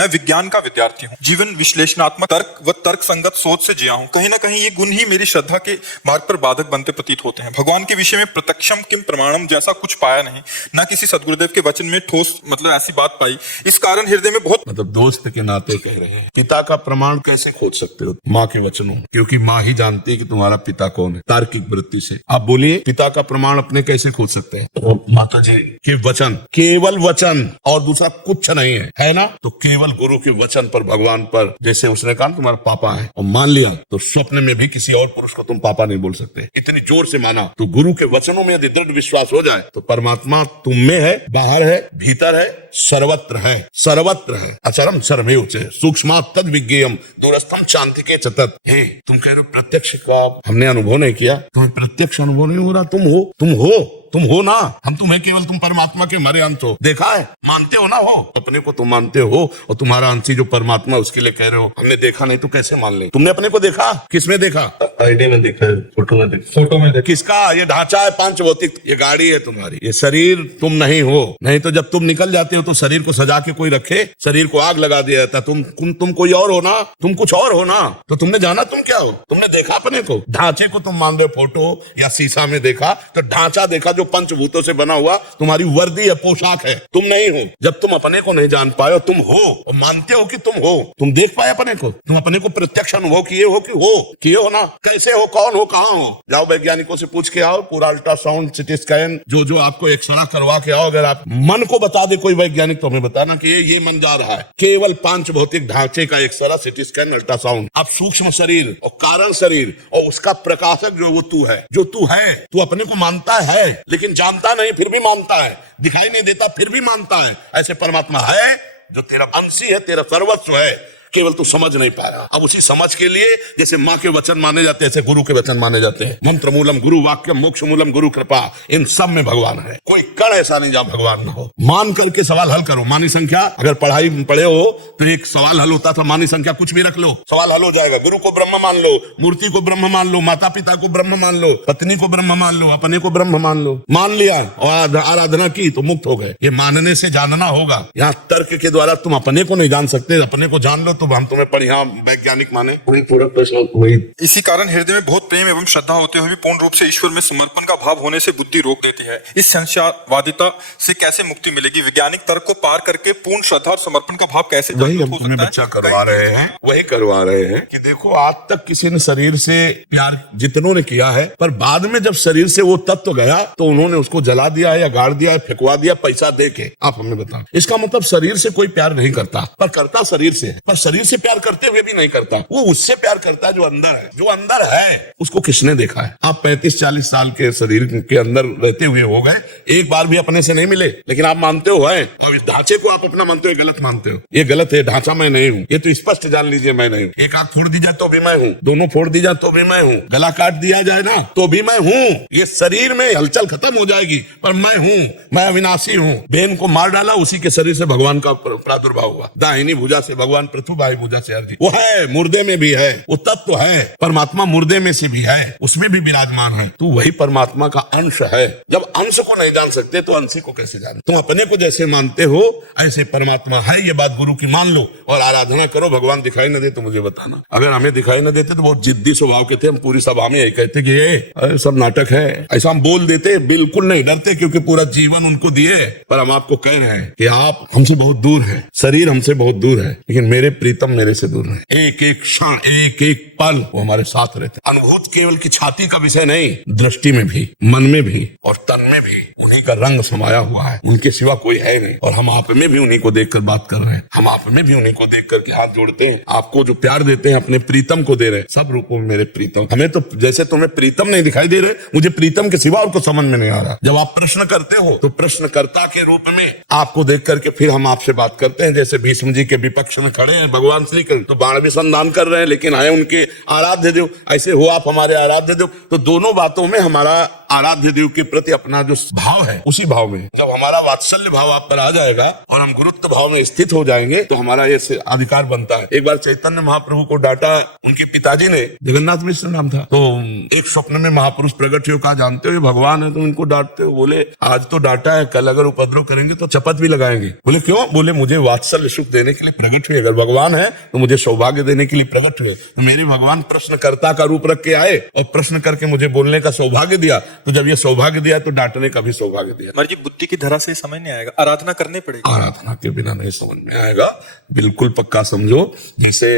मैं विज्ञान का विद्यार्थी हूँ। जीवन विश्लेषणात्मक तर्क व तर्क संगत सोच से जिया हूँ। कहीं ना कहीं ये गुण ही मेरी श्रद्धा के मार्ग पर बाधक बनते प्रतीत होते हैं। भगवान के विषय में प्रत्यक्षम किम प्रमाणम जैसा कुछ पाया नहीं, ना किसी सदगुरुदेव के वचन में ठोस ऐसी बात पाई। इस कारण हृदय में बहुत दोस्त के नाते कह रहे हैं, पिता का प्रमाण कैसे खोज सकते हो? माँ के वचनों, क्योंकि माँ ही जानती है कि तुम्हारा पिता कौन है। तार्किक वृत्ति से आप बोलिए, पिता का प्रमाण अपने कैसे खोज सकते हैं? तो माता जी के वचन, केवल वचन और दूसरा कुछ नहीं है ना? तो केवल गुरु के वचन पर, भगवान पर, जैसे उसने कहा तुम्हारा पापा है और मान लिया, तो स्वप्न में भी किसी और पुरुष को तुम पापा नहीं बोल सकते। इतनी जोर से माना। तो गुरु के वचनों में यदि दृढ़ विश्वास हो जाए तो परमात्मा तुम में है, बाहर है, भीतर है, सर्वत्र है, सर्वत्र है। अचरम सर्वमेव च सूक्ष्म तद विज्ञेयम दूरस्थम शांतिके च तत्। हे तुम कह रहे हो प्रत्यक्ष का हमने अनुभव नहीं किया, तुम्हें प्रत्यक्ष अनुभव नहीं हो रहा। तुम हो ना, हम तुम्हें केवल तुम परमात्मा के मरे अंश हो। देखा है, मानते हो ना? हो अपने को तुम मानते हो और तुम्हारा अंशी जो परमात्मा उसके लिए कह रहे हो हमने देखा नहीं, तो कैसे मान ले? तुमने अपने को देखा? किसमें देखा? आईडी में देखा है, फोटो में देखा। किसका? ये ढांचा है पांच भौतिक, ये गाड़ी है तुम्हारी, ये शरीर तुम नहीं हो। नहीं तो जब तुम निकल जाते हो तो शरीर को सजा के कोई रखे, शरीर को आग लगा दिया जाता। तुम कोई और हो ना, तुम कुछ और हो ना। तो तुमने जाना तुम क्या हो? तुमने देखा अपने को? ढांचे को तुम मान रहे हो, फोटो या शीशा में देखा, तो ढांचा देखा जो पंचभूतों से बना हुआ तुम्हारी वर्दी है, पोशाक है। तुम नहीं हो। जब तुम अपने को नहीं जान पाए, तुम हो और मानते हो कि तुम हो, तुम देख पाए अपने को, तुम अपने को प्रत्यक्ष अनुभव किए हो ना? कैसे हो, कौन हो, कहाँ हो? जाओ वैज्ञानिकों से पूछ के आओ, पूरा अल्ट्रासाउंड, सिटी स्कैन, जो आपको एक्सरा करवा के आओ। अगर आप मन को बता दे कोई वैज्ञानिक तो हमें बताना कि ये मन जा रहा है। केवल पांच भौतिक ढांचे का एक्सरा, सिटी स्कैन, अल्ट्रासाउंड। अब सूक्ष्म शरीर और कारण शरीर और उसका प्रकाशक जो वो तू है, जो तू है, तू अपने को मानता है लेकिन जानता नहीं, फिर भी मानता है। दिखाई नहीं देता फिर भी मानता है। ऐसे परमात्मा है जो तेरा अंशी है, तेरा सर्वस्व है, केवल तू समझ नहीं पा रहा। अब उसी समझ के लिए जैसे माँ के वचन माने जाते हैं, ऐसे गुरु के वचन माने जाते हैं। मंत्र मूलम गुरु वाक्यम, मोक्ष मूलम गुरु कृपा, इन सब में भगवान है। कोई कण ऐसा नहीं जहाँ भगवान न हो। मान करके सवाल हल करो। मानी संख्या, अगर पढ़ाई पढ़े हो तो एक सवाल हल होता था, मानी संख्या कुछ भी रख लो, सवाल हल हो जाएगा। गुरु को ब्रह्म मान लो, मूर्ति को ब्रह्म मान लो, माता पिता को ब्रह्म मान लो, पत्नी को ब्रह्म मान लो, अपने को ब्रह्म मान लो। मान लिया और आराधना की तो मुक्त हो गए। ये मानने से जानना होगा। यहाँ तर्क के द्वारा तुम अपने को नहीं जान सकते। अपने को जान लो तो हम तुम्हें बढ़िया वैज्ञानिक माने। पूरा प्रश्न वही। इसी कारण हृदय में बहुत प्रेम एवं श्रद्धा होते हुए भी पूर्ण रूप से ईश्वर में समर्पण का भाव होने से बुद्धि रोक देती है। इस संशयवादिता से कैसे मुक्ति मिलेगी? वैज्ञानिक तर्क को पार करके पूर्ण श्रद्धा और समर्पण का भाव कैसे वही हम तुम्हें बच्चा करवा रहे हैं, वही करवा रहे हैं कि देखो आज तक किसी ने शरीर से प्यार जितनों ने किया है, पर बाद में जब शरीर से वो तत्व गया तो उन्होंने उसको जला दिया या गाड़ दिया, फेंकवा दिया, पैसा दे के। आप हमें बताओ, इसका मतलब शरीर से कोई प्यार नहीं करता, पर करता शरीर से है। पर शरीर से प्यार करते हुए भी नहीं करता, वो उससे प्यार करता है जो अंदर है। जो अंदर है उसको किसने देखा है? आप 35-40 साल के शरीर के अंदर रहते हुए हो गए, एक बार भी अपने से नहीं मिले, लेकिन आप मानते हो है। और इस ढांचे को आप अपना मानते हो, गलत मानते हो। ये गलत है, ढांचा मैं नहीं हूँ, ये तो स्पष्ट जान लीजिए मैं नहीं हूँ। एक आंख फोड़ दी जाए तो भी मैं हूँ, दोनों फोड़ दी जाए तो भी मैं हूँ, गला काट दिया जाए ना तो भी मैं हूँ। ये शरीर में हलचल खत्म हो जाएगी, पर मैं हूँ, मैं अविनाशी हूँ। बहन को मार डाला, उसी के शरीर से भगवान का प्रादुर्भाव हुआ। दाहिनी भुजा से भगवान पृथु, बाई भुजा से अर्जुन। वो है, मुर्दे में भी है, वो तत्व है। परमात्मा मुर्दे में से भी है, उसमें भी विराजमान है। तो वही परमात्मा का अंश है। जब अंश को नहीं जान सकते तो अंशी को कैसे जाने? तुम अपने को जैसे मानते हो ऐसे परमात्मा है। ये बात गुरु की मान लो और आराधना करो। भगवान दिखाई न दे तो मुझे बताना। अगर हमें दिखाई न देते तो बहुत जिद्दी स्वभाव के थे, हम पूरी सभा में यही कहते कि ये सब नाटक है, ऐसा हम बोल देते। बिल्कुल नहीं डरते, क्योंकि पूरा जीवन उनको दिए। पर हम आपको कह रहे हैं कि आप हमसे बहुत दूर हैं, शरीर हमसे बहुत दूर है, लेकिन मेरे प्रीतम मेरे से दूर है। एक एक क्षण, एक एक पल वो हमारे साथ रहते। अनुभूत केवल की छाती का विषय नहीं, दृष्टि में भी, मन में भी और तन में भी उन्हीं का रंग समाया हुआ है। उनके सिवा कोई है नहीं। और हम आप में भी उन्हीं को देखकर बात कर रहे हैं। हम आप में भी उन्हीं को देख करके हाथ जोड़ते हैं। आपको जो प्यार देते हैं अपने प्रीतम को दे रहे हैं। सब रूपों में मेरे प्रीतम। हमें तो जैसे तुम्हें प्रीतम नहीं दिखाई दे रहे, मुझे प्रीतम के सिवा और कुछ समझ में नहीं आ रहा। जब आप प्रश्न करते हो तो प्रश्नकर्ता के रूप में आपको देख करके फिर हम आपसे बात करते हैं। जैसे भीष्म जी के विपक्ष में खड़े हैं भगवान श्री कृष्ण, तो बाण भी संधान कर रहे हैं, लेकिन है उनके आराध्य देव। ऐसे हो आप हमारे आराध्य देव। तो दोनों बातों में हमारा आराध्य देव के प्रति अपना जो भाव है उसी भाव में, जब हमारा वात्सल्य भाव आप पर आ जाएगा और हम गुरुत्व भाव में स्थित हो जाएंगे तो हमारा ये अधिकार बनता है। एक बार चैतन्य महाप्रभु को डांटा उनके पिताजी ने, जगन्नाथ मिश्र नाम था, तो एक स्वप्न में महापुरुष प्रकट हुए, कहा जानते हो ये भगवान है, तुम इनको डांटते हो? बोले आज तो डांटा है, कल अगर उपद्रव करेंगे तो चपत भी लगाएंगे। बोले क्यों? बोले मुझे वात्सल्य सुख देने के लिए प्रकट हुए, अगर भगवान है तो मुझे सौभाग्य देने के लिए प्रकट हुए, तो मेरे भगवान प्रश्नकर्ता का रूप रख के आए और प्रश्न करके मुझे बोलने का सौभाग्य दिया, तो जब ये सौभाग्य दिया तो डांटने का भी सौभाग्य दिया। मर्जी बुद्धि की धरा से समझ नहीं आएगा, आराधना करनी पड़ेगी। आराधना के बिना नहीं समझ में आएगा, बिल्कुल पक्का समझो। जैसे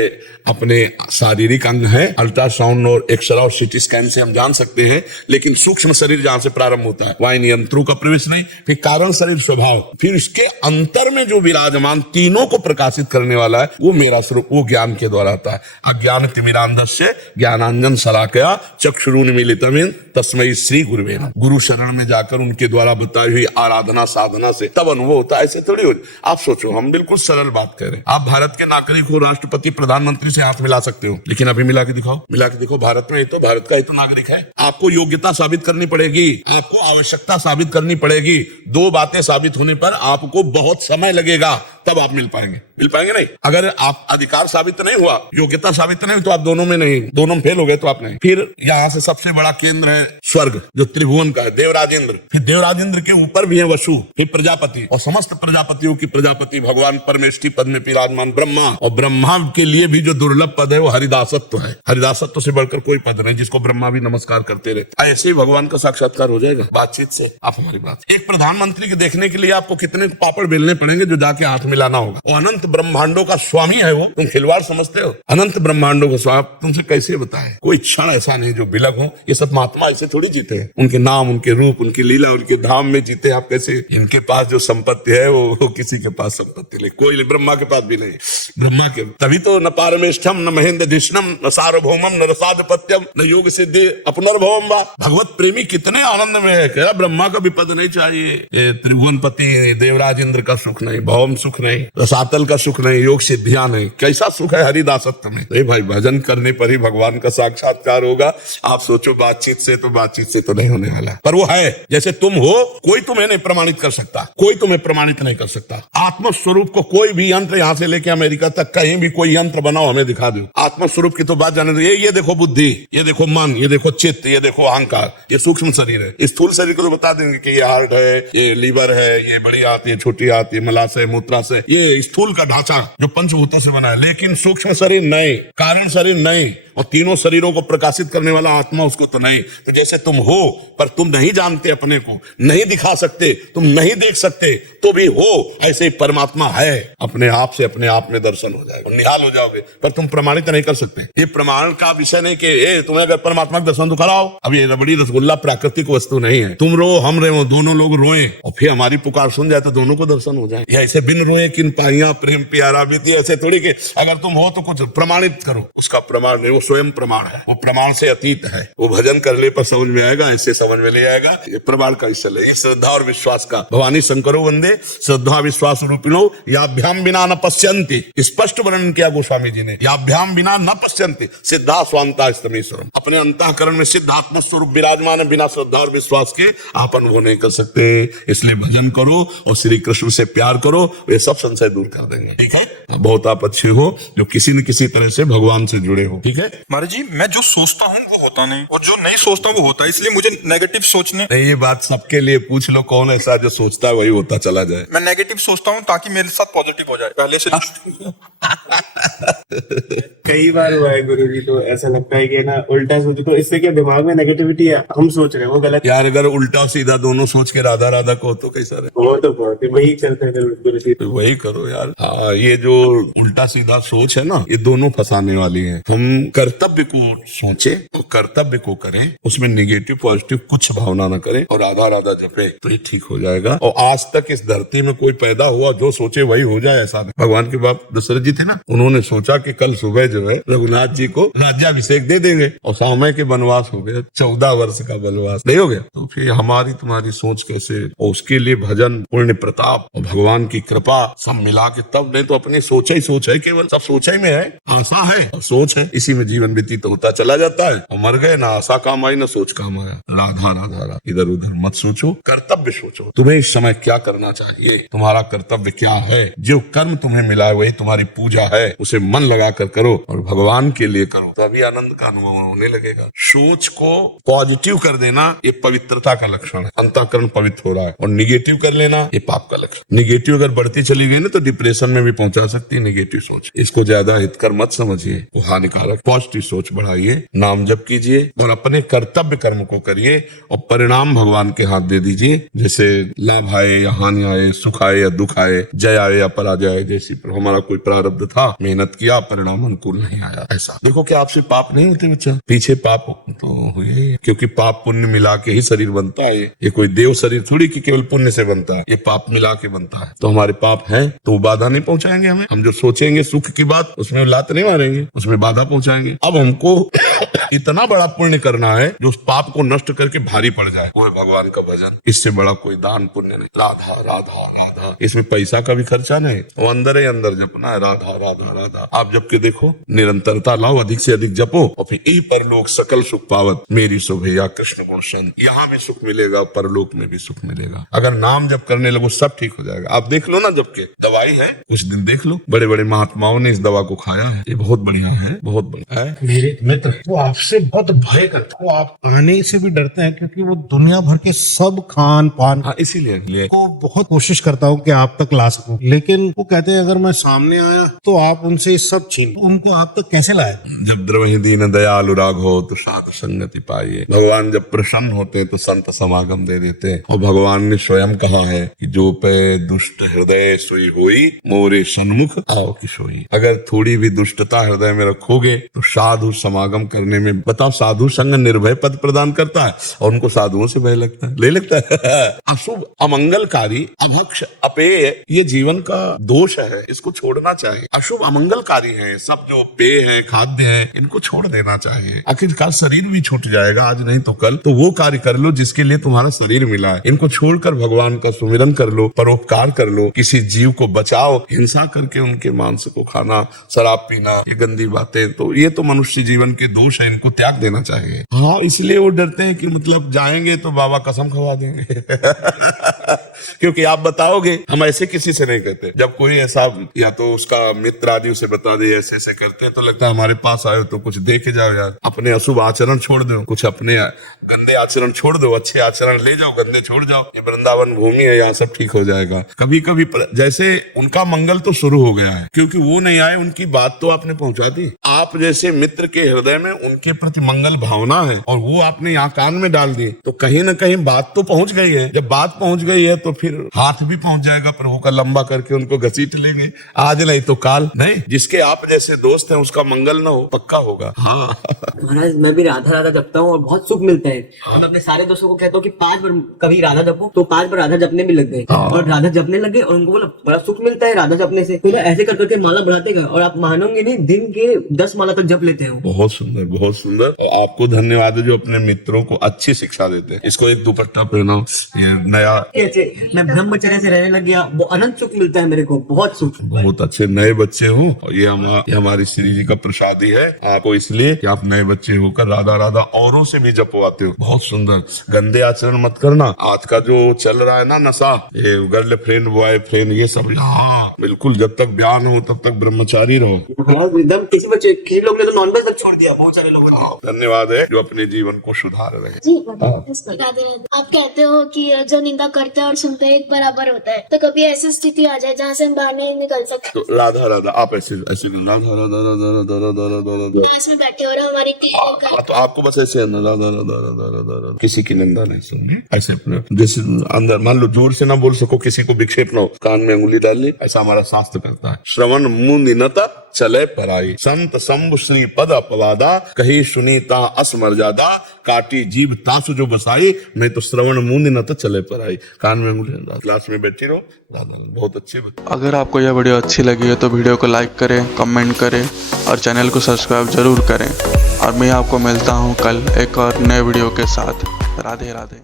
अपने शारीरिक अंग है, अल्ट्रासाउंड और एक्सरे और सीटी स्कैन से हम जान सकते हैं, लेकिन सूक्ष्म शरीर जहां से प्रारंभ होता है वहां यंत्रों का प्रवेश नहीं, फिर कारण शरीर स्वभाव, फिर इसके अंतर में जो विराजमान तीनों को प्रकाशित करने वाला है वो मेरा स्वरूप, वो ज्ञान के द्वारा आता है। अज्ञान तिमिरांधस्य ज्ञानांजन शलाकया चक्षुरुन्मीलितम् तस्मै श्री गुरुवे नमः। गुरु शरण में जाकर उनके द्वारा बताई हुई आराधना साधना से तब अनुभव होता है, ऐसे थोड़ी हो। आप सोचो, हम बिल्कुल सरल बात कह रहे हैं, आप भारत के नागरिक हो, राष्ट्रपति प्रधानमंत्री से हाथ मिला सकते हो, लेकिन अभी मिला के दिखाओ, मिला के देखो, भारत में तो भारत का ही तो नागरिक है। आपको योग्यता साबित करनी पड़ेगी, आपको आवश्यकता साबित करनी पड़ेगी, दो बातें साबित होने पर आपको बहुत समय लगेगा, तब आप मिल पाएंगे नहीं। अगर आप अधिकार साबित नहीं हुआ, योग्यता साबित नहीं हुई, तो आप दोनों में नहीं, दोनों में फेल हो गए तो आप नहीं। फिर यहाँ से सबसे बड़ा केंद्र है स्वर्ग, जो त्रिभुवन का है, देवराजेंद्र, फिर देवराजेंद्र के ऊपर भी है वसु, फिर प्रजापति, और समस्त प्रजापतियों की प्रजापति भगवान परमेष्ठी पद में विराजमान ब्रह्मा, और ब्रह्मा के लिए भी जो दुर्लभ पद है वो हरिदासत्व है। हरिदासत्व से बढ़कर कोई पद नहीं जिसको ब्रह्मा भी नमस्कार करते रहे। ऐसे ही भगवान का साक्षात्कार हो जाएगा बातचीत से। आप हमारी बात, एक प्रधानमंत्री के देखने के लिए आपको कितने पापड़ बेलने पड़ेंगे जो जाके हाथ मिलाना होगा। वो अनंत ब्रह्मांडों का स्वामी है, वो तुम खिलवाड़ समझते हो? अनंत ब्रह्मांडों का स्वामी तुमसे कैसे बताए? कोई क्षण ऐसा नहीं जो बिलग हो। ये सब महात्मा ऐसे थोड़ी जीते हैं, उनके नाम, उनके रूप, उनकी लीला, उनके धाम में जीते। आप कैसे? इनके पास जो संपत्ति है वो किसी के पास संपत्ति नहीं, कोई ब्रह्मा के पास भी नहीं। ब्रह्मा के तभी तो न पारमेष्ठम न महेंद्र धिष्णम न सार्वभौमम न रसाधिपत्यम न योग सिद्धि अपनर्भवम वा। भगवत प्रेमी कितने आनंद में है, कह रहा ब्रह्मा का भी पद नहीं चाहिए, त्रिभुवनपति देवराजेंद्र का सुख नहीं, भौम सुख नहीं, रसातल का सुख नहीं, योग सिद्धियां नहीं, कैसा सुख है हरिदासत्व में। तो भाई भजन करने पर ही भगवान का साक्षात्कार होगा। आप सोचो बातचीत से तो नहीं होने वाला, पर वो है। जैसे तुम हो, कोई तुम्हें नहीं प्रमाणित कर सकता, कोई तुम्हें प्रमाणित नहीं कर सकता। आत्मस्वरूप को कोई भी यंत्र यहाँ से लेके अमेरिका तक कहीं भी कोई यंत्र बनाओ, हमें दिखा दो। आत्मस्वरूप की तो बात जाने दो। ये देखो बुद्धि, ये देखो मन, ये देखो चित्त, ये देखो अहंकार, ये सूक्ष्म शरीर है। स्थूल शरीर को तो बता देंगे कि ये हार्ट है, ये लीवर है, ये बड़ी आंत, ये छोटी आंत, ये मलाशय, मूत्राशय, ये स्थूल का ढांचा जो पंचभूतों से बना है। लेकिन सूक्ष्म शरीर नहीं, कारण शरीर नहीं, और तीनों शरीरों को प्रकाशित करने वाला आत्मा उसको तो नहीं। तो जैसे तुम हो पर तुम नहीं जानते, अपने को नहीं दिखा सकते, तुम नहीं देख सकते, तो भी हो, ऐसे ही परमात्मा है। अपने आप से अपने आप में दर्शन हो जाएगा, निहाल हो जाओगे, पर तुम प्रमाणित नहीं कर सकते। ये प्रमाण का विषय नहीं कि तुम्हें अगर परमात्मा का दर्शन तो कराओ। अब ये रबड़ी रसगुल्ला प्राकृतिक वस्तु नहीं है। तुम रो, हम रो, दोनों लोग रोए और फिर हमारी पुकार सुन जाए तो दोनों को दर्शन हो जाए। ऐसे बिन रोए किन पाइया प्रेम प्यारा बीती, ऐसे थोड़ी कि अगर तुम हो तो कुछ प्रमाणित करो, उसका प्रमाण नहीं, वो स्वयं प्रमाण है, वो प्रमाण से अतीत है। वो भजन कर ले पर समझ में आएगा, ऐसे समझ में ले आएगा। ये प्रमाण का विषय है, श्रद्धा और विश्वास का। भवानी शंकरो वंदे श्रद्धा विश्वास रूपिणो याभ्याम बिना न पश्यन्ति। स्पष्ट वर्णन किया गोस्वामी जी ने, याभ्याम बिना न पश्यन्ति सिद्धा स्वांता स्तमेश्वरम। अपने अंतःकरण में सिद्ध आत्म स्वरूप विराजमान है, बिना श्रद्धा और विश्वास के आप अनुभव नहीं कर सकते। इसलिए भजन करो और श्री कृष्ण से प्यार करो, वे सब संशय दूर कर देंगे। ठीक है, बहुत आप अच्छे हो जो किसी न किसी तरह से भगवान से जुड़े हो। ठीक है महाराज जी, मैं जो सोचता हूँ वो होता नहीं, और जो नहीं सोचता वो होता है, इसलिए मुझे नेगेटिव सोचने नहीं। ये बात सबके लिए पूछ लो, कौन ऐसा जो सोचता है वही होता चला जाए। मैं नेगेटिव सोचता हूँ ताकि मेरे साथ पॉजिटिव हो जाए पहले से। कई बार हुआ है गुरु जी, तो ऐसा लगता है कि ना उल्टा सोचो तो इससे क्या दिमाग में नेगेटिविटी है, हम सोच रहे हैं वो गलत। यार अगर उल्टा सीधा दोनों सोच के राधा राधा को तो कैसा रहे? वो तो बहुत वही करते हैं गुरु जी, तो वही करो यार। हाँ, ये जो उल्टा सीधा सोच है ना, ये दोनों फंसाने वाली है। हम कर्तव्य को सोचे, कर्तव्य को करें, उसमें निगेटिव पॉजिटिव कुछ भावना न करें और राधा राधा जपे, तो ये ठीक हो जाएगा। और आज तक इस धरती में कोई पैदा हुआ जो सोचे वही हो जाए, ऐसा नहीं। भगवान के बाप दशरथ जी थे ना, उन्होंने सोचा कि कल सुबह जो है रघुनाथ जी को राज्याभिषेक दे देंगे, और समय के वनवास हो गया, 14 वर्ष का वनवास नहीं हो गया। तो फिर हमारी तुम्हारी सोच कैसे? और उसके लिए भजन जीवन, पुण्य प्रताप और भगवान की कृपा सब मिला के तब, नहीं तो अपनी सोच ही सोच है, केवल सब सोच ही में है, आशा है और सोच है, इसी में जीवन व्यतीत होता चला जाता है और मर गए, ना आशा काम आई ना सोच काम आया। राधा राधा राधा, इधर उधर मत सोचो, कर्तव्य सोचो, तुम्हें इस समय क्या करना चाहिए, तुम्हारा कर्तव्य क्या है, जो कर्म तुम्हें मिला है वही तुम्हारी पूजा है, उसे मन लगा कर करो और भगवान के लिए करो, तभी आनंद का अनुभव होने लगेगा। सोच को पॉजिटिव कर देना ये पवित्रता का लक्षण है, अंतःकरण पवित्र हो रहा है, और निगेटिव कर लेना ये पाप का लक्षण। निगेटिव अगर बढ़ती चली गई ना तो डिप्रेशन में भी पहुंचा सकती है निगेटिव सोच। इसको ज्यादा हितकर मत समझिए, वो हानिकारक। पॉजिटिव सोच बढ़ाइए, नाम जप कीजिए और अपने कर्तव्य कर्म को करिए और परिणाम भगवान के हाथ दे दीजिए। जैसे लाभ आए या हानि आए, सुख आए या दुख आए, जय आए या पराजय, जैसी हमारा कोई प्रारब्ध था, मेहनत किया, परिणाम अनुकूल नहीं आया, ऐसा देखो कि आपसे पाप नहीं होते बच्चा, पीछे पाप तो हुए, क्योंकि पाप पुण्य मिला के ही शरीर बनता है। ये कोई देव शरीर थोड़ी कि केवल पुण्य से बनता है, ये पाप मिला के बनता है। तो हमारे पाप हैं तो बाधा नहीं पहुंचाएंगे हमें। हम जो सोचेंगे सुख की बात, उसमें लात नहीं मारेंगे, उसमें बाधा पहुंचाएंगे। अब हमको इतना बड़ा पुण्य करना है जो उस पाप को नष्ट करके भारी पड़ जाए, वो है भगवान का भजन। इससे बड़ा कोई दान पुण्य नहीं। राधा राधा राधा, इसमें पैसा का भी खर्चा नहीं, वो अंदर ही अंदर जपना है, राधा राधा राधा। आप जप के देखो, निरंतरता लाओ, अधिक से अधिक जपो और फिर यही परलोक सकल सुख पावत मेरी सुभैया कृष्ण गुण संत। यहाँ भी सुख मिलेगा, परलोक में भी सुख मिलेगा। अगर नाम जप करने लगो सब ठीक हो जाएगा। आप देख लो ना, जप के दवाई है, कुछ दिन देख लो, बड़े बड़े महात्माओं ने इस दवा को खाया है, ये बहुत बढ़िया है, बहुत बढ़िया है। मेरे मित्र वो आपसे बहुत भय करते हैं, वो आप आने से भी डरते हैं क्योंकि वो दुनिया भर के सब खान पान हाँ, इसीलिए को बहुत कोशिश करता हूँ कि आप तक ला सकूं, लेकिन वो कहते हैं अगर मैं सामने आया तो आप उनसे सब छीन, उनको आप तक कैसे लाए? जब द्रवहि दीन दयालु राघो तो साधु संगति पाइए। भगवान जब प्रसन्न होते हैं तो संत समागम दे देते हैं, और भगवान ने स्वयं कहा है कि जो पे दुष्ट हृदय सोई होई मोरे सन्मुख आओ कि सोई। अगर थोड़ी भी दुष्टता हृदय में रखोगे तो साधु समागम करने में, बताओ, साधु संग निर्भय पद प्रदान करता है और उनको साधुओं से भय लगता है, ले लगता है। अशुभ, अमंगलकारी, अभक्ष, अपेय ये जीवन का दोष है, इसको छोड़ना चाहिए। अशुभ अमंगलकारी है सब, जो पेय है, खाद्य है, इनको छोड़ देना चाहिए। आखिरकार शरीर भी छूट जाएगा, आज नहीं तो कल, तो वो कार्य कर लो जिसके लिए तुम्हारा शरीर मिला है। इनको छोड़कर भगवान का सुमिरन कर लो, परोपकार कर लो, किसी जीव को बचाओ। हिंसा करके उनके मांस को खाना, शराब पीना, ये गंदी बातें, तो ये तो मनुष्य जीवन के दोष है, इनको त्याग देना चाहिए। हाँ, इसलिए वो डरते हैं कि मतलब जाएंगे तो बाबा कसम खवा देंगे क्योंकि आप बताओगे, हम ऐसे किसी से नहीं कहते। जब कोई ऐसा या तो उसका मित्र आदि उसे बता दे ऐसे ऐसे करते हैं, तो लगता है हमारे पास आए तो कुछ दे के जाओ यार। अपने अशुभ आचरण छोड़ दो, कुछ अपने गंदे आचरण छोड़ दो, अच्छे आचरण ले जाओ, गंदे छोड़ जाओ। ये वृंदावन भूमि है, यहाँ सब ठीक हो जाएगा। कभी कभी जैसे उनका मंगल तो शुरू हो गया है, क्योंकि वो नहीं आए, उनकी बात तो आपने पहुंचा दी। आप जैसे मित्र के हृदय में उनके प्रति मंगल भावना है और वो आपने यहाँ कान में डाल दी, तो कहीं ना कहीं बात तो पहुंच गई है। जब बात पहुंच गई है तो फिर हाथ भी पहुंच जाएगा प्रभु का, लंबा करके उनको घसीट लेंगे, आज नहीं तो काल। नहीं, जिसके आप जैसे दोस्त हैं उसका मंगल ना हो, पक्का होगा। हाँ महाराज, मैं भी राधा राधा जपता हूँ और बहुत सुख मिलता है। मैं अपने सारे दोस्तों को कहता हूँ कि 5 बार कभी राधा जपो, तो 5 बार राधा जपने भी लग गए और राधा जपने लगे और उनको बोला बड़ा सुख मिलता है राधा जपने से। तो मैं ऐसे कर करके माला बढ़ाते गए और आप मानोगे नहीं, दिन के 10 माला तक जप लेते हैं। बहुत सुंदर, बहुत सुंदर। और आपको धन्यवाद है जो अपने मित्रों को अच्छी शिक्षा देते हैं। इसको एक दुपट्टा पहनाओ, ये नया, मैं ब्रह्मचर्य से रहने लग गया, वो अनंत सुख मिलता है मेरे को, बहुत सुख। बहुत अच्छे नए बच्चे हो और ये हमारी श्री जी का प्रसाद ही है आपको, इसलिए कि आप नए बच्चे होकर राधा राधा औरों से भी जपवाते हो। बहुत सुंदर। गंदे आचरण मत करना। आज का जो चल रहा है ना नशा, ये गर्लफ्रेंड बॉयफ्रेंड ये सब, बिल्कुल जब तक ब्याह हो तब तक ब्रह्मचारी रहो। एकदम किसी लोग ने तो नॉनवेज तक छोड़ दिया, बहुत सारे लोगों ने। धन्यवाद है जो अपने जीवन को सुधार रहे। जी आप कहते हो कि जो निंदा करते हैं और सुनते हैं एक बराबर होता है, तो कभी ऐसी स्थिति आ जाए जहाँ से हम बाहर नहीं निकल सकते, तो राधा राधा आप ऐसे ऐसे राधा राधा राधा राधा राधा राधा क्लास में बैठे हो रहे हमारी तो आपको बस ऐसे राधा राधा राधा राधा राधा, किसी की निंदा नहीं सुननी। ऐसे अपने जैसे अंदर मान लो जोर से ना बोल सको, किसी को विक्षेप ना हो, कान में अंगुली डाल ली, ऐसा हमारा शास्त्र करता है। श्रवण मुनिनता चले पराई, संत शंभु श्री पद अपवादा, कही सुनीता असमर्यादा, काटी जीव तासु जो बसाई, मैं तो श्रवण मुनिनता चले पराई। कान में अंगुली, क्लास में बैठी रहो, राधा। बहुत अच्छी बात। अगर आपको यह वीडियो अच्छी लगी है तो वीडियो को लाइक करें, कमेंट करें और चैनल को सब्सक्राइब जरूर करें। और मैं आपको मिलता हूँ कल एक और नए वीडियो के साथ। राधे राधे।